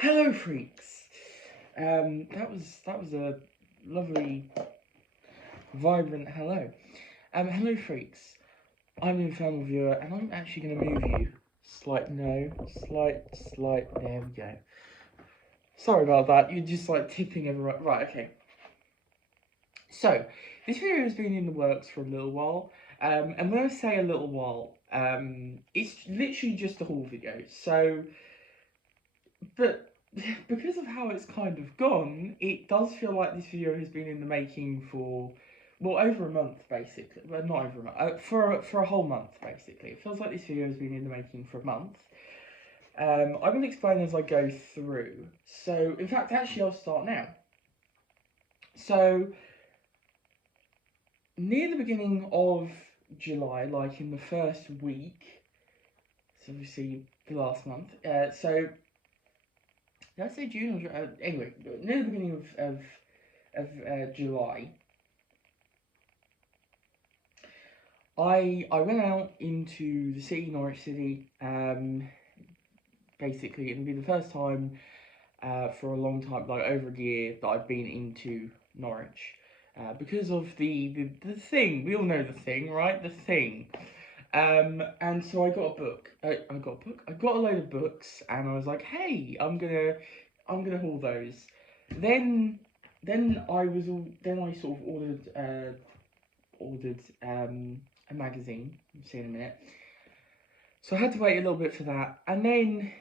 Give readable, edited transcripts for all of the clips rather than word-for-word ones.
Hello, freaks. That was a lovely, vibrant hello. Hello, freaks. I'm the Infernal Viewer, and I'm actually going to move you. Slight. There we go. Sorry about that. You're just like tipping everywhere. Right. Okay. So this video has been in the works for a little while. And when I say a little while, it's literally just a haul video. But because of how it's kind of gone, it does feel like this video has been in the making for, well, over a month basically. Well, not over a month, for a whole month basically. It feels like this video has been in the making for a month. I will explain as I go through. So, in fact, actually, I'll start now. So, near the beginning of July, like in the first week, so obviously the last month. Did I say June or anyway? Near the beginning of July, I went out into the city, Norwich City. Basically, it'll be the first time for a long time, like over a year, that I've been into Norwich. Because of the thing, we all know the thing, right? The thing. And so I got a book. I got a load of books, and I was like, hey, I'm gonna haul those. Then I sort of ordered a magazine. I'll see in a minute. So I had to wait a little bit for that, and then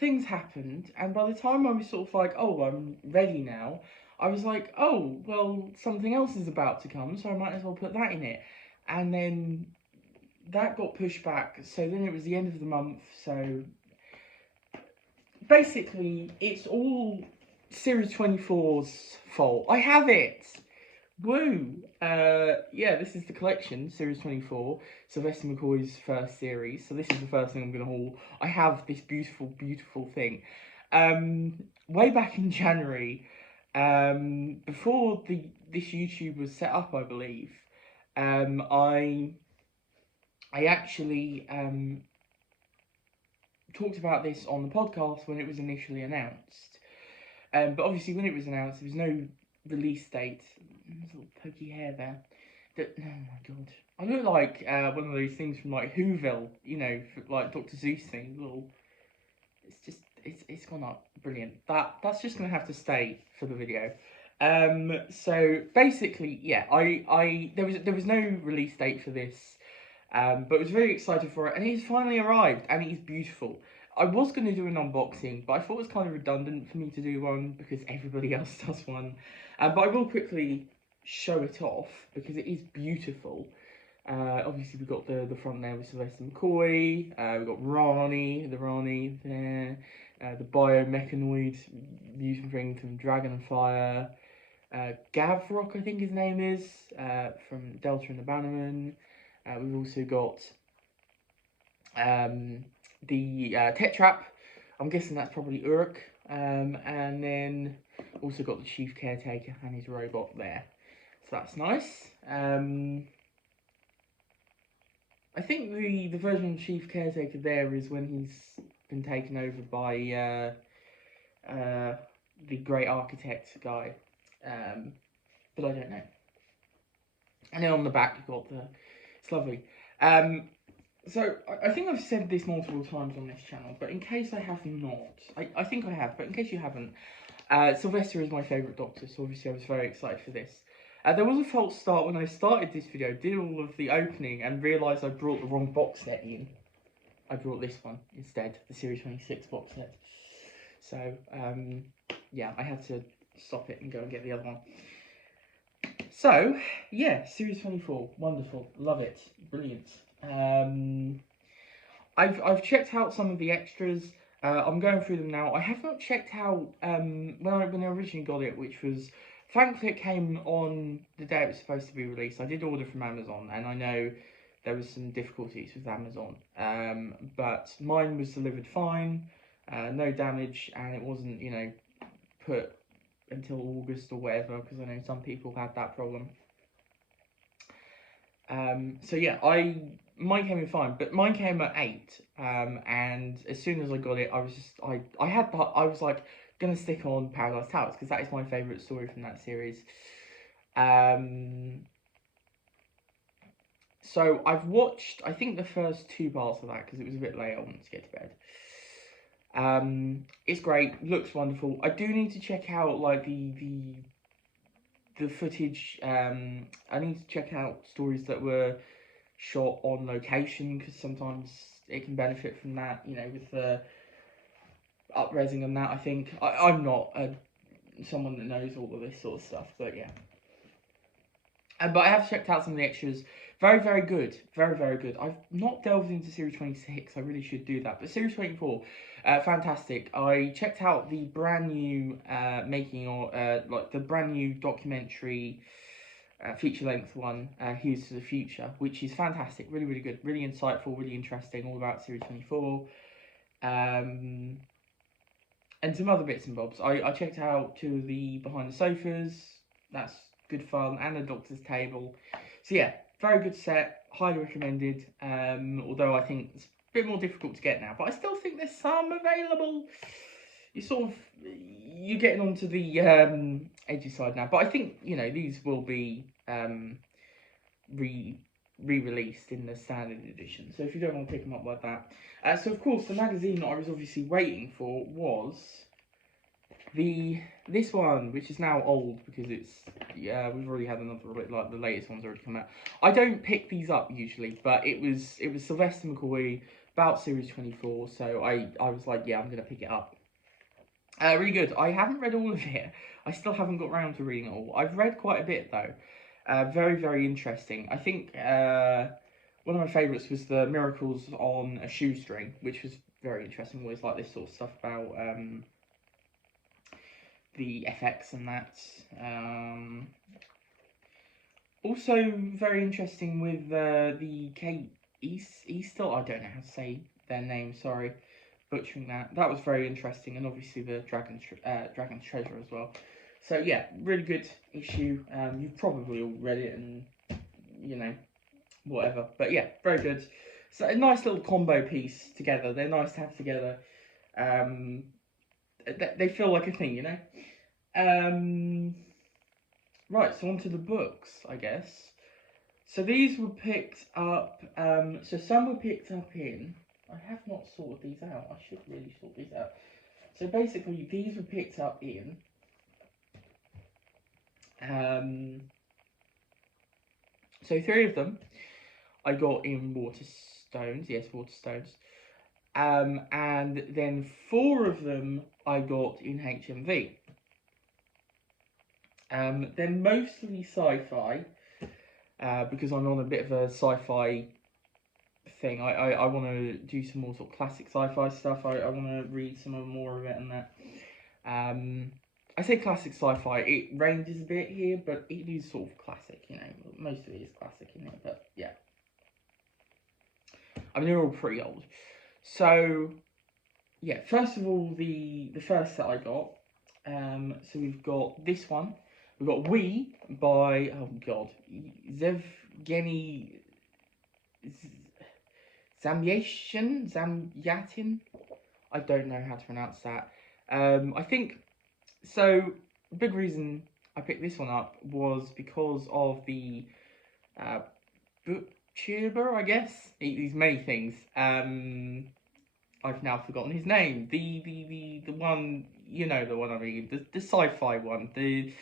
things happened, and by the time I was sort of like, oh, I'm ready now, I was like, oh, well, something else is about to come, so I might as well put that in it. And then that got pushed back, so then it was the end of the month, so basically it's all Series 24's fault. I have it! Woo! Yeah, this is the collection, Series 24, Sylvester McCoy's first series. So this is the first thing I'm going to haul. I have this beautiful, beautiful thing. Way back in January, before this YouTube was set up, I believe, I actually talked about this on the podcast when it was initially announced. But obviously when it was announced, there was no release date. There's a little pokey hair there. Oh my god. I look like one of those things from like Whoville, you know, like Dr. Zeus thing. Little, it's gone up. Brilliant. That's just gonna have to stay for the video. So basically, yeah, there was no release date for this, but I was very excited for it, and it's finally arrived, and it is beautiful. I was going to do an unboxing, but I thought it was kind of redundant for me to do one because everybody else does one. But I will quickly show it off because it is beautiful. Obviously, we've got the front there with Sylvester McCoy. We've got the Rani there. The biomechanoid using thing from Dragon and Fire. Gavrock, I think his name is, from Delta and the Bannerman. We've also got the Tetrap. I'm guessing that's probably Uruk. And then also got the Chief Caretaker and his robot there. So that's nice. I think the version of Chief Caretaker there is when he's been taken over by the Great Architect guy. But I don't know. And then on the back you've got it's lovely. So I think I've said this multiple times on this channel, but in case I have not, I think I have, but in case you haven't, Sylvester is my favourite Doctor, so obviously I was very excited for this. There was a false start when I started this video, did all of the opening, and realised I brought the wrong box set in. I brought this one instead, the Series 26 box set. So, yeah, I had to stop it and go and get the other one. So, yeah, Series 24, wonderful, love it, brilliant. I've checked out some of the extras. I'm going through them now. I have not checked out when I originally got it, which was, thankfully it came on the day it was supposed to be released. I did order from Amazon, and I know there was some difficulties with Amazon, but mine was delivered fine, no damage, and it wasn't, you know, put until August or whatever, because I know some people had that problem. So yeah, I mine came in fine, but mine came at 8. And as soon as I got it, I was just I was like gonna stick on Paradise Towers because that is my favourite story from that series. Um, so I've watched I think the first 2 parts of that because it was a bit late. I wanted to get to bed. It's great, looks wonderful. I do need to check out like the footage. I need to check out stories that were shot on location because sometimes it can benefit from that. You know, with the up-resing and that. I think I'm not someone that knows all of this sort of stuff, but yeah. But I have checked out some of the extras. Very, very good. Very, very good. I've not delved into Series 26. I really should do that. But Series 24, fantastic. I checked out the brand new making or like the brand new documentary feature-length one, Here's to the Future, which is fantastic. Really, really good. Really insightful, really interesting. All about Series 24. And some other bits and bobs. I checked out 2 of the Behind the Sofas. That's good fun. And the Doctor's Table. So yeah, very good set. Highly recommended. Although I think it's a bit more difficult to get now. But I still think there's some available. You're getting onto the edgy side now. But I think, you know, these will be re-released in the standard edition. So if you don't want to pick them up like that. So of course the magazine that I was obviously waiting for was this one, which is now old because it's we've already had another, like the latest one's already come out. I don't pick these up usually, but it was Sylvester McCoy about Series 24, so I was like, yeah, I'm gonna pick it up. Really good. I haven't read all of it. I still haven't got round to reading it all. I've read quite a bit though. Very, very interesting. I think one of my favourites was the Miracles on a Shoestring, which was very interesting. Always like this sort of stuff about the FX and that. Also very interesting with the Kate Eastle. I don't know how to say their name. Sorry, butchering that. That was very interesting, and obviously the Dragon's Treasure as well. So yeah, really good issue. You've probably all read it and, you know, whatever. But yeah, very good. So a nice little combo piece together. They're nice to have together. They feel like a thing, you know. Right, so on to the books, I guess. So these were picked up. So some were picked up in. I have not sorted these out. I should really sort these out. So basically, these were picked up in. So 3 of them I got in Waterstones, yes, Waterstones. And then 4 of them I got in HMV. They're mostly sci-fi, because I'm on a bit of a sci-fi thing. I want to do some more sort of classic sci-fi stuff. I want to read some more of it and that. I say classic sci-fi, it ranges a bit here, but it is sort of classic, you know. Most of it is classic in it, but yeah. I mean, they're all pretty old. So, yeah, first of all, the first set I got. So we've got this one. We've got We by, oh god, Zevgeny Zamyatin. I don't know how to pronounce that. I think, so, big reason I picked this one up was because of the booktuber, I guess. He's many things. I've now forgotten his name. The one, you know, the one I mean, the sci-fi one. The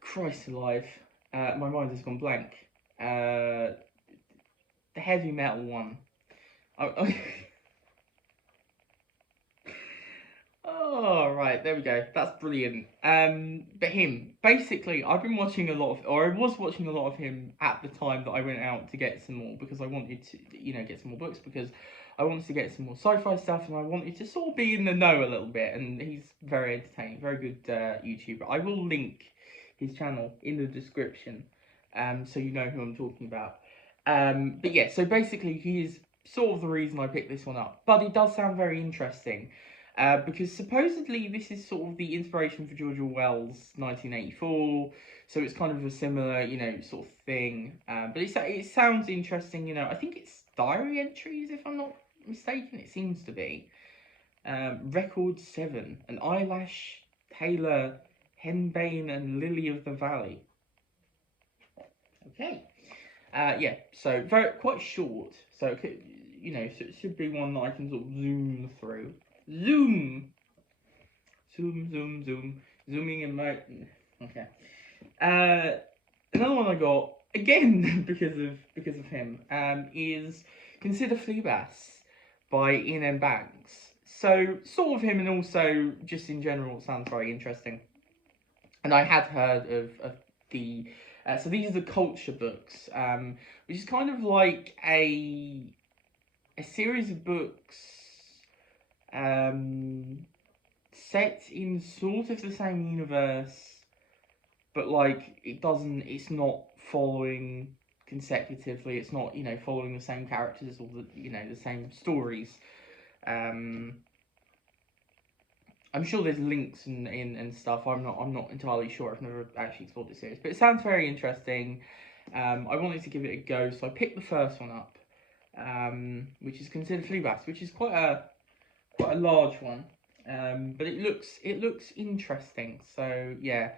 Christ alive, my mind has gone blank. The heavy metal one. Oh, right, there we go. That's brilliant. But him, basically, I've been watching a lot of, or I was watching a lot of him at the time that I went out to get some more, because I wanted to, you know, get some more books, because I wanted to get some more sci-fi stuff, and I wanted to sort of be in the know a little bit, and he's very entertaining, very good YouTuber. I will link his channel in the description, so you know who I'm talking about. But yeah, so basically he is sort of the reason I picked this one up, but it does sound very interesting. because supposedly this is sort of the inspiration for George Orwell's 1984, so it's kind of a similar, sort of thing. But it sounds interesting, I think it's diary entries, if I'm not mistaken, it seems to be. Record 7, an eyelash, Taylor, Henbane, and Lily of the Valley. Okay. Yeah, so quite short, so it could, so it should be one that I can sort of zoom through. Zoom! Zooming in my... Okay. Another one I got, again, because of him, is Consider Fleabas by Ian M. Banks. So, sort of him, and also, just in general, it sounds very interesting. And I had heard of the... so these are the culture books, which is kind of like a series of books set in sort of the same universe, but like it's not following consecutively. It's not following the same characters or the same stories. I'm sure there's links and stuff. I'm not entirely sure. I've never actually explored this series, but it sounds very interesting. I wanted to give it a go, so I picked the first one up, which is Consider Fleabas, which is quite a large one. But it looks interesting. So yeah,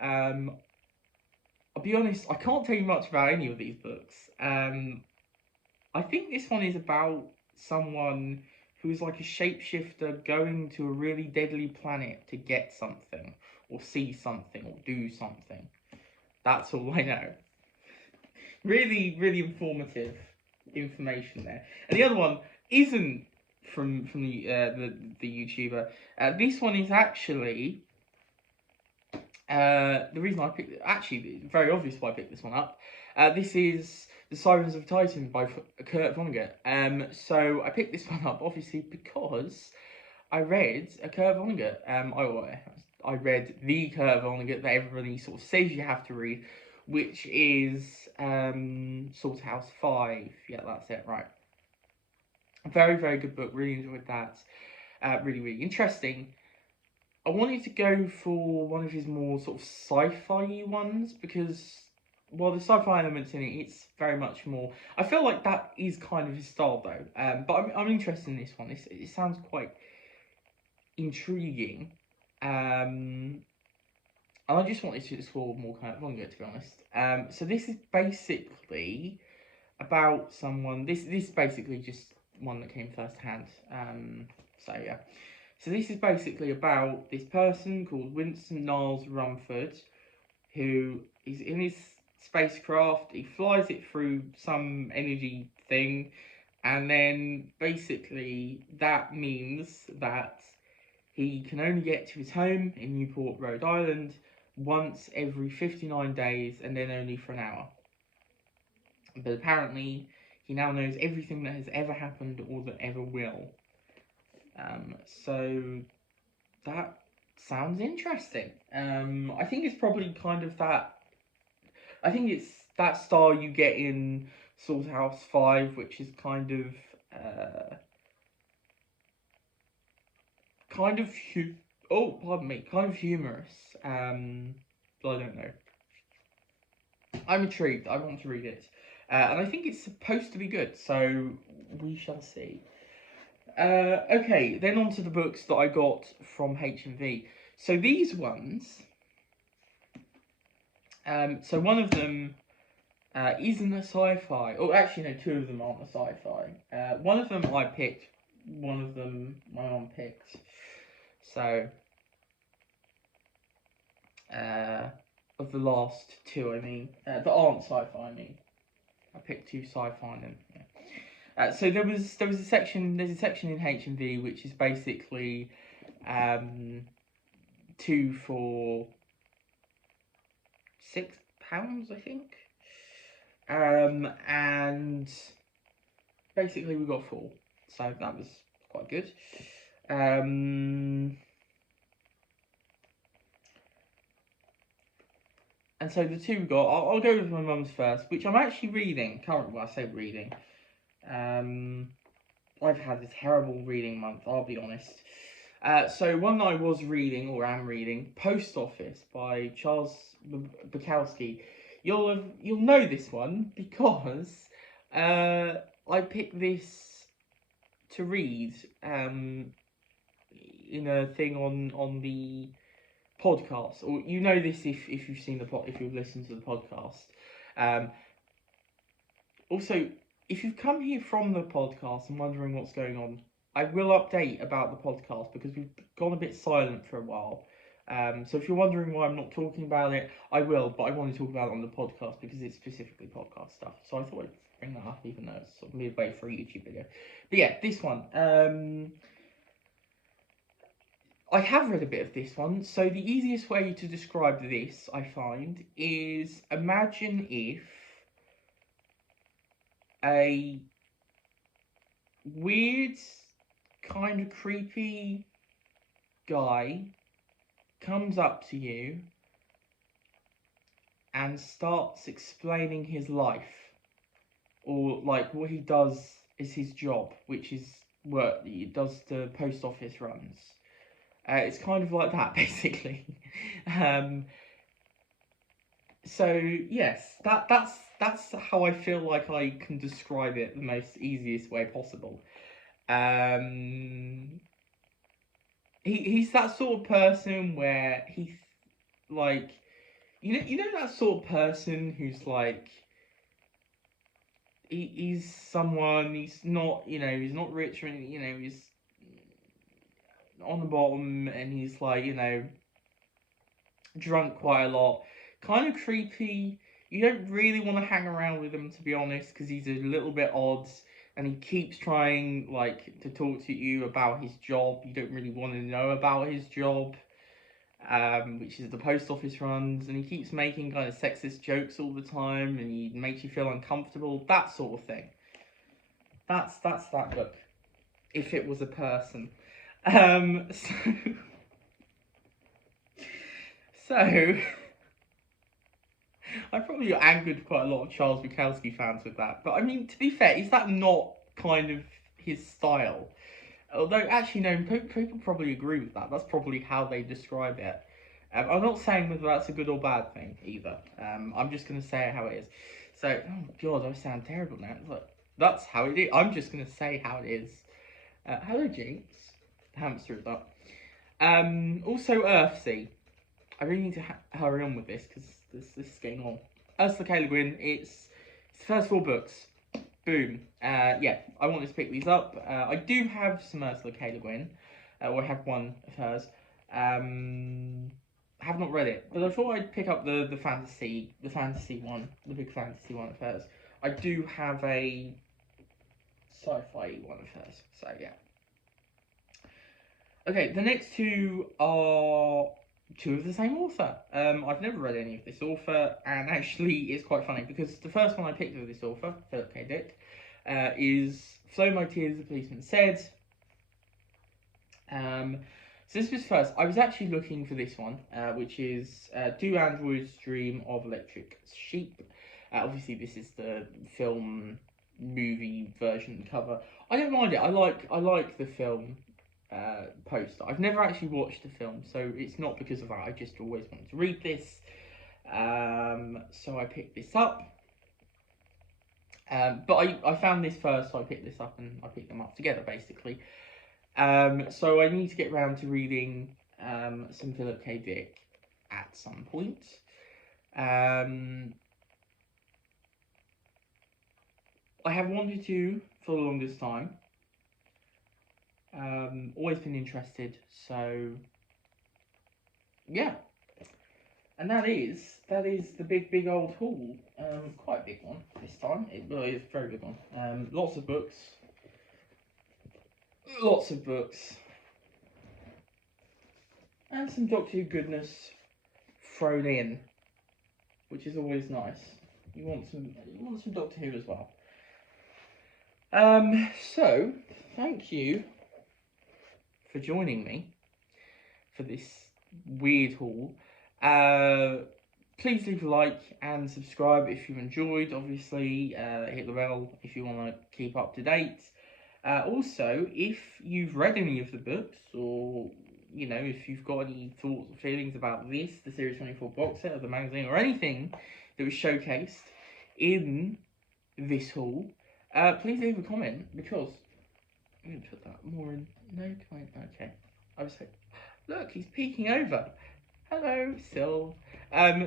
I'll be honest. I can't tell you much about any of these books. I think this one is about someone who is like a shapeshifter going to a really deadly planet to get something, or see something, or do something. That's all I know. Really, really informative information there. And the other one isn't from the YouTuber. This one is actually the reason I picked it. Actually, very obvious why I picked this one up. This is The Sirens of Titan by Kurt Vonnegut. So I picked this one up obviously because I read a Kurt Vonnegut. I read the Kurt Vonnegut that everybody sort of says you have to read, which is Slaughterhouse 5. Yeah, that's it, right. Very, very good book. Really enjoyed that. Really, really interesting. I wanted to go for one of his more sort of sci-fi ones because, well, the sci-fi elements in it, it's very much more... I feel like that is kind of his style, though. But I'm interested in this one. It sounds quite intriguing. And I just wanted to explore more kind of longer, to be honest. So this is basically about someone... This is basically just one that came first hand. So, yeah. So this is basically about this person called Winston Niles Rumford, who is in his spacecraft. He flies it through some energy thing, and then basically that means that he can only get to his home in Newport, Rhode Island, once every 59 days, and then only for an hour. But apparently, he now knows everything that has ever happened or that ever will. So that sounds interesting. I think it's probably kind of that. I think it's that style you get in Slaughterhouse 5, which is kind of kind of humorous. But I don't know. I'm intrigued. I want to read it, and I think it's supposed to be good. So we shall see. Okay, then on to the books that I got from HMV. So these ones, so one of them isn't a sci-fi. Oh, actually, no, two of them aren't a sci-fi. One of them I picked, one of them my mum picked. So, of the last two, I mean, that aren't sci-fi, I mean. I picked two sci-fi and then, yeah. So there's a section in HMV which is basically 2 for £6, I think. And basically we got 4, so that was quite good. And so the two we got, I'll go with my mum's first, which I'm actually reading currently. Well, I say reading. I've had a terrible reading month, I'll be honest. So one that I was reading, or am reading, Post Office by Charles Bukowski. You'll know this one because I picked this to read in a thing on the podcast, or you know this if you've seen if you've listened to the podcast. Also, if you've come here from the podcast and wondering what's going on, I will update about the podcast because we've gone a bit silent for a while. So if you're wondering why I'm not talking about it, I will, but I want to talk about it on the podcast because it's specifically podcast stuff. So I thought I'd bring that up, even though it's sort of midway through a YouTube video. But yeah, this one. I have read a bit of this one, so the easiest way to describe this, I find, is imagine if a weird, kind of creepy guy comes up to you and starts explaining his life, or like what he does is his job, which is work he does the post office runs. It's kind of like that, basically. So yes, that's how I feel like I can describe it the most easiest way possible. He's that sort of person where he's like, you know that sort of person who's like, he's someone, he's not, he's not rich or anything, he's on the bottom, and he's like, drunk quite a lot, kind of creepy. You don't really want to hang around with him, to be honest, because he's a little bit odd, and he keeps trying like to talk to you about his job. You don't really want to know about his job, which is the post office runs, and he keeps making kind of sexist jokes all the time, and he makes you feel uncomfortable, that sort of thing. That's that book, if it was a person. So I probably angered quite a lot of Charles Bukowski fans with that, but I mean, to be fair, is that not kind of his style? Although, actually, no, people probably agree with that. That's probably how they describe it. I'm not saying whether that's a good or bad thing either. I'm just going to say it how it is. So, oh god, I sound terrible now. Look, that's how it is. I'm just going to say how it is. Hello, Jinx. The hamster is up. Also, Earthsea. I really need to hurry on with this because this is getting on. Ursula K. Le Guin, it's the first 4 books. Boom. Yeah, I wanted to pick these up. I do have some Ursula K. Le Guin, or I have one of hers. I have not read it, but I thought I'd pick up the fantasy one, the big fantasy one of hers. I do have a sci-fi one of hers, so yeah. Okay, the next 2 are 2 of the same author. I've never read any of this author, and actually it's quite funny because the first one I picked of this author, Philip K. Dick, is Flow My Tears, the Policeman Said. So this was first. I was actually looking for this one, which is Do Androids Dream of Electric Sheep. Obviously this is the film movie version cover. I don't mind it. I like the film poster. I've never actually watched the film, so it's not because of that. I just always wanted to read this. So I picked this up. But I found this first, so I picked this up and I picked them up together, basically. So I need to get around to reading some Philip K. Dick at some point. I have wanted to for the longest time. Always been interested, so yeah. And that is the big old haul. Quite a big one this time. It really is a very big one. Lots of books. And some Doctor Who goodness thrown in, which is always nice. You want some Doctor Who as well. So thank you for joining me for this weird haul. Please leave a like and subscribe if you enjoyed. Obviously, hit the bell if you want to keep up to date. Also, if you've read any of the books, or if you've got any thoughts or feelings about this, the Series 24 box set of the magazine, or anything that was showcased in this haul, please leave a comment, because I'm going to put that more in. No comment. Okay. I was like, look, he's peeking over. Hello, Sil.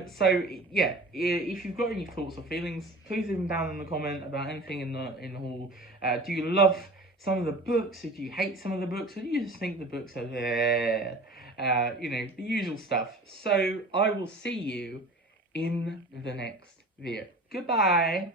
So yeah, if you've got any thoughts or feelings, please leave them down in the comment about anything in the haul. Do you love some of the books, or do you hate some of the books, or do you just think the books are there? The usual stuff. So I will see you in the next video. Goodbye.